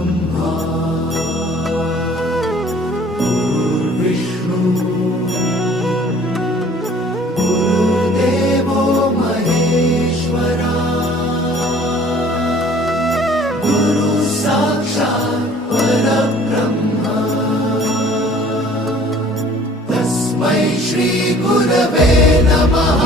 ब्रह्मा गुरुर्विष्णु गुरुर्देवो महेश्वरा गुरु साक्षात् परब्रह्म तस्मै श्री गुरवे नमः।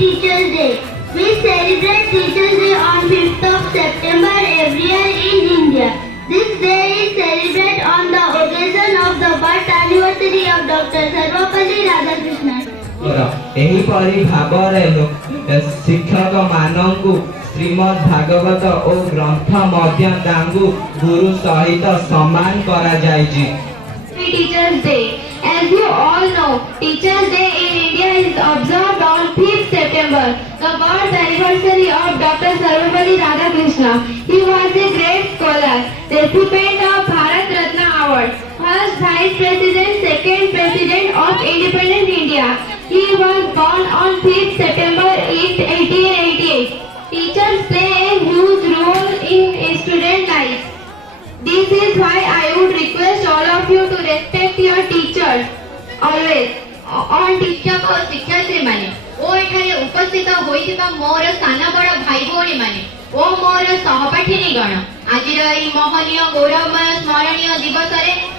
Teachers Day. We celebrate Teachers Day on 5th of September every year in India. This day is celebrated on the occasion of the birth anniversary of Dr. Sarvapalli Radhakrishnan. एहीपरि Bhavre शिक्षक मानकु श्रीमद् भागवत ओ ग्रंथ मध्य तांगु गुरु सहित सम्मान करा जायछि। Teachers Day. As you all know, Teachers Day in India is observed on 5th September, the birth anniversary of Dr. Sarvapalli Radhakrishnan. He was a great scholar, recipient of Bharat Ratna Award, first Vice President, second President of Independent India. He was born on 5th September 1888. Teachers play a huge role in student life. This is why I would request all of you to respect your teachers always. On teachers और शिक्षार्थी माने ओ एठारे उपस्थित होइतिबा मोर साना बड़ भाई भौणी माने ओ मोर सहपाठिनी गण आज महनीय गौरवमय स्मरणीय दिवस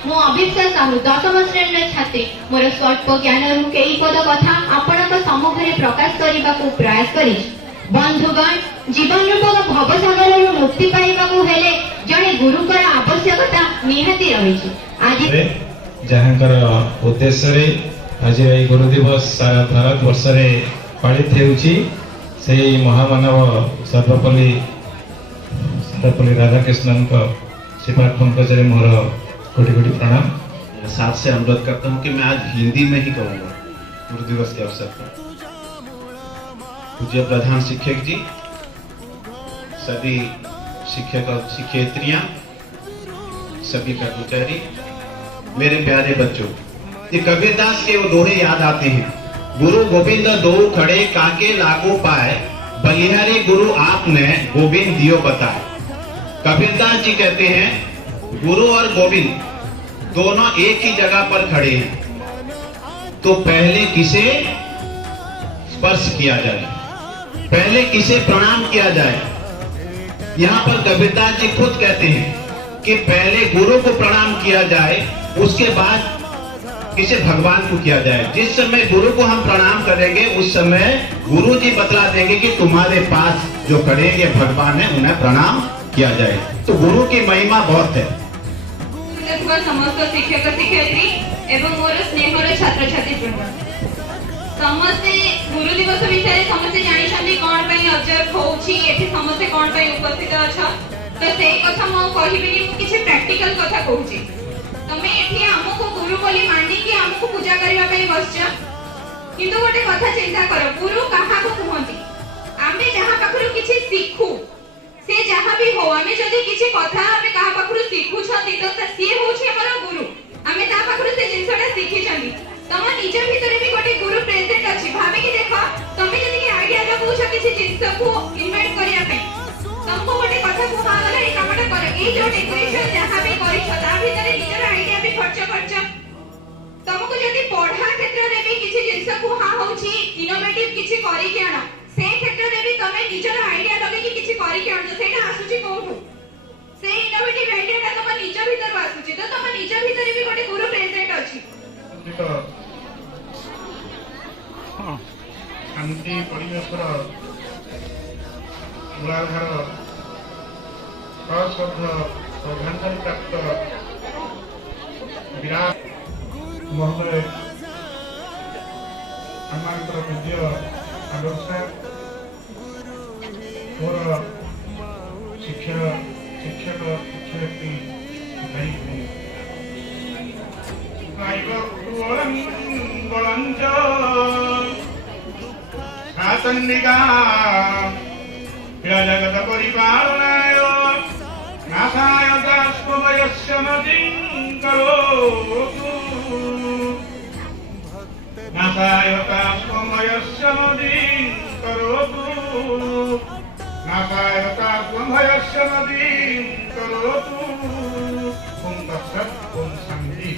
मु अभिप्सा साहू दशम श्रेणी छात्री मोर स्वल्प ज्ञान कई पद कथा आपण सम्मुखें प्रकाश करने को प्रयास करी। बंधुगण जीवन रूप भवसागर मुक्ति पाइबा जड़े गुरुकर आवश्यकता निहाती रही। आज जहाँकर उद्देश्य आज ये गुरु दिवस सारा भारत वर्ष पालित हो महामानव सर्वपल्ली राधाकृष्णन श्रीपाद पंकज मोर कोटि कोटि प्रणाम। साथ से अनुरोध करता हूँ कि मैं आज हिंदी में ही कहूँगा गुरु दिवस के अवसर पर। पूज्य प्रधान शिक्षक जी, सभी शिक्षक और शिक्षयित्रियां, सभी कर्मचारी, मेरे प्यारे बच्चों, ये कबीरदास के वो दोहे याद आते हैं। गुरु गोविंद दो खड़े काके लागू पाए, बलिहारी गुरु आपने गोविंद दियो बताए। कबीरदास जी कहते हैं गुरु और गोविंद दोनों एक ही जगह पर खड़े हैं, तो पहले किसे स्पर्श किया जाए, पहले किसे प्रणाम किया जाए। यहाँ पर कबीरदास जी खुद कहते हैं कि पहले गुरु को प्रणाम किया जाए, उसके बाद किसे भगवान को किया जाए। जिस समय गुरु को हम प्रणाम करेंगे उस समय गुरु जी बतला देंगे कि तुम्हारे पास जो खड़े ये भगवान है, उन्हें प्रणाम किया जाए। तो गुरु की महिमा बहुत है। समस्त शिक्षक शिक्षयित्री एवं मोर स्नेहर छात्र छात्री समस्ते गुरु दिवस विषय समस्ते जानी कौन पे ऑब्जर्व होउछि, एठी समस्ते कौन पे उपस्थित अछ, तो से कथा मो कहिबिनी, मु किछि प्रैक्टिकल कथा कहूछि। तमे एठी हमको गुरु बोली मांडी कि हमको पूजा करबा पे बसछ, किंतु गोटे कथा चिंता करो, गुरु काहा को कहंती? आमे जहां पाखरु किछि सीखू, से जहां भी हो, आमे जदी किछि कथा आमे काहा पाखरु सीखू छथि, तो से होछि हमर गुरु। आमे ता पाखरु से जिंसटा सीखि छथि, तम निज भितरे भी गोटे गुरु प्रेजेंट अछि। भाबे कि देखो, तमे जदी कि आईडिया लगौ छ किछि जिंस को इन्वेंट करिया पे, तुमको गोटे कथा कुहा गला ए कामटा कर, ए जो डेकोरेशन जहां भी करि छ ता भितरे निजर आईडिया भी खर्च करछ। तुमको जदी पढ़ा क्षेत्र रे भी किछि जिंस कुहा होछि, इनोवेटिव किछि करि के आनो, से क्षेत्र रे भी तमे निजर आईडिया लगे कि किछि करि के आनो, सेटा आसुची कोठु, से इनोवेटिव आईडिया ता तम निज भीतर आसुची, तो तम निज भीतर भी गोटे गुरु प्रेजेंट अछि। शांति परिवेशर मूलाधार सशब्द श्रद्धांजलि प्राप्त विराट महोदय सम्मानित पूज्य आदर्श मोर शिक्षक शिक्षयित्री भाई चंडिका जगत परिपालनाय नासाय दास्मयस्य मतिं करोतु, नासाय दास्मयस्य मतिं करोतु, नासाय दास्मयस्य मतिं करोतु। ओम तत्सत्। ओम शांति।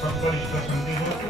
सर्वरिष्ठ शांति होतु।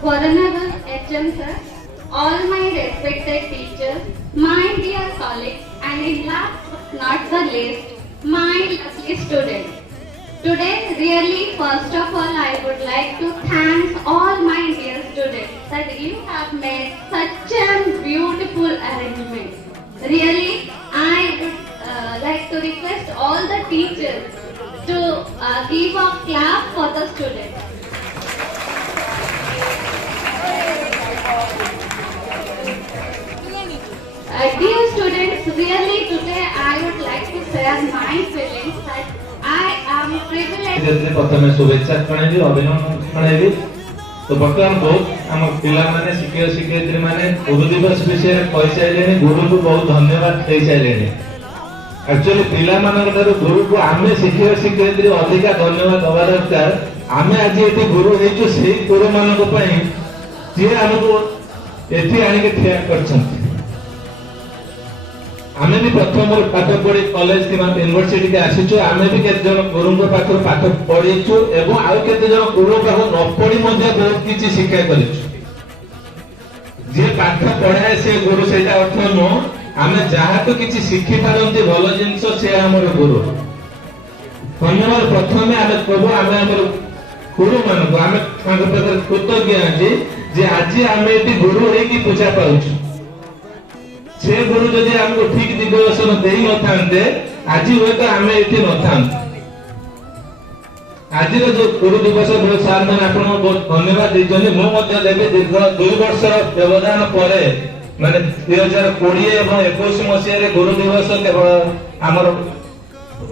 Varanagan HM sir, all my respected teachers, my dear colleagues, and in last but not the least, my lucky students. Today, really, first of all, I would like to thank all my dear students that you have made such a beautiful arrangement. Really, I would like to request all the teachers to give a clap for the students. Dear students, really today I would like to share my feelings that I am privileged. जैसे प्रथम शुभेच्छा जणाइबी अभिनंदन जणाइबी तो बर्तमान बहुत आम पिला माने शिक्षक शिक्षयित्री माने गुरु दिवस विषय कहि साइलेनी गुरु को बहुत धन्यवाद दे साइलेनी एक्चुअली पिला मानक दारू गुरु को आमे शिक्षक शिक्षयित्री अधिका धन्यवाद दवा दरकार आमे आज एठी गुरु हेचु सेही गुरु मानक पई जे हमको एठी आनी के ठिया करछन आमे भी प्रथम पाठ पढ़ी कॉलेज कि यूनिवर्सिटी के आसीचु आमे भी केते जन गुरुଙ୍କ पाखर पाठ पढ़ीचु एवं आउ केते जन गुरु पाखर न पढ़ी मध्ये बहुत किछि शिक्षा करिचु जे पाठ पढ़ाए से गुरु सेटा अर्थ न आमे जहा तो किछि शिखि पारंती भलो जिंस से हमर गुरु धन्यवाद प्रथमे आमे प्रभु आमे हमर गुरु मान को आमे तांको प्रति कृतज्ञ अछि जे आज आमे एटी गुरु हे की पूजा पाउछु से गुरु जदि हमको ठीक दिगदर्शन देई न थांते आज होय तो हमें एठी न थांते आज जो गुरु दिवस बहुत सार मन आपण बहुत धन्यवाद देजने मो मध्ये लेबे दीर्घ 2 वर्ष व्यवधान परे माने 2020 एवं 21 मसिया रे गुरु दिवस केवल हमर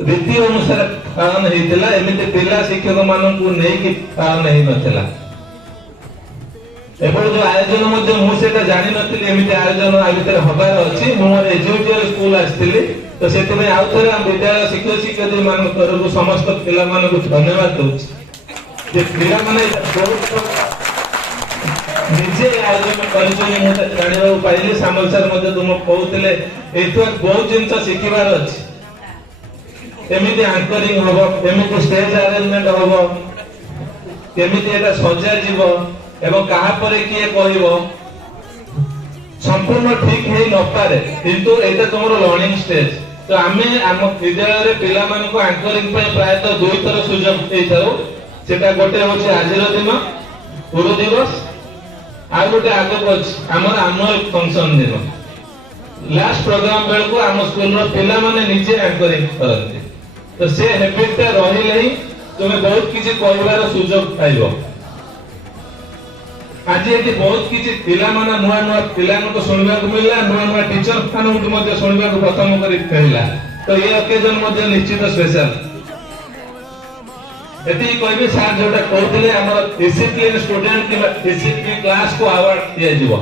रीति अनुसार पालन हेतिला एमिते पिला शिक्षक मानन को नै कि पालन हेई नथिला एबो जो आयोजन मध्ये मु सेटा जानि नथिले एमिते आयोजन आ भितर हबार अछि मु मोर एजुकेटर स्कूल आस्थिले तो सेते में आउ थरे हम विद्यालय शिक्षक शिक्षयित्री मान तरफ समस्त पिला मान को धन्यवाद दउछि जे पिला माने निजे आयोजन करिसनि मु जानिबा पाइले सामल सर मध्ये तुम कहउतले एतो बहुत जिंस शिखिबार अछि एमिते एंकरिंग होबो एमिते स्टेज अरेंजमेंट होबो एमिते एटा सजा जीवो एवं कहा परे किए कहबो संपूर्ण ठीक हेई न पारे किंतु एटा तुमरो लर्निंग स्टेज तो आमे आम विद्यालय रे पिला मान को एंकरिंग पे प्राय तो 2 थर सुजोग देइथारो सेटा गोटे होचे आजिर दिन गुरु दिवस आ गोटे आगो अछि हमर एनुअल फंक्शन दिन लास्ट प्रोग्राम बेल को हम स्कूल रो पिला माने निजे एंकरिंग करते तो से हैबिट रहिले ही तुमे बहुत किछि कहबार सुजोग पाइबो आज एटी बहुत किछि पिला माने नुआ नुआ पिला को सुनबा को मिलला नुआ नुआ टीचर खान को मध्ये सुनबा को प्रथम करी कहला तो ये ओकेजन मध्ये निश्चित स्पेशल एटी कहबे सार जोटा कहतले हमर डिसिप्लिन स्टूडेंट कि डिसिप्लिन क्लास को अवार्ड दिया जीवो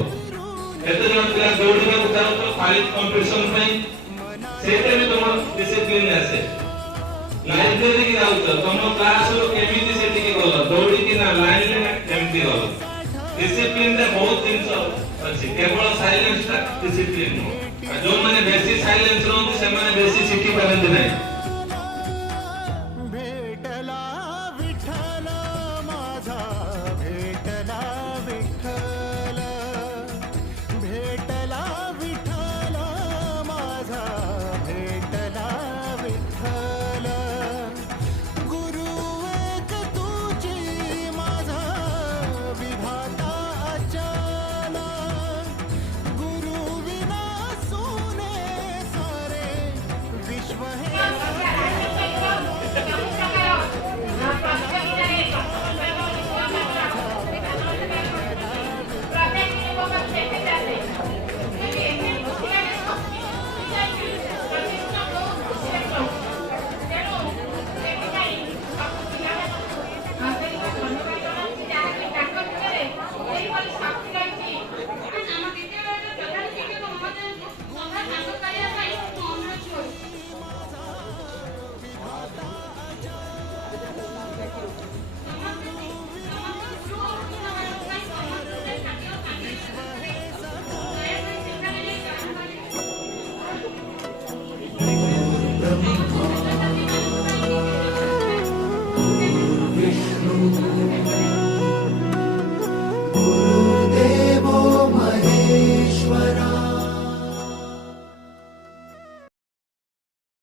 एते जन पिला दौड़िबा को चाहो तो फाइट कंपटीशन पई सेते में तुम डिसिप्लिन आसे लाइब्रेरी की जाउ तुम क्लास रो केमिति सेति के गलो दौड़ी कि ना लाइन में केमिति गलो डिसिप्लिन रे बहुत जिंस अछि केवल साइलेंस ता डिसिप्लिन नो जो माने बेसी साइलेंस रहନ୍ତି ସେମାନେ बेसी शिखि पारନ୍ତି नै भेटला विठ्ठल माझा भेटला विठ्ठल भेटला विठ्ठल माझा भेटला विठ्ठल गुरु एक तुझी माझा विधाता अचल गुरु विना सोने सारे विश्व है विष्णु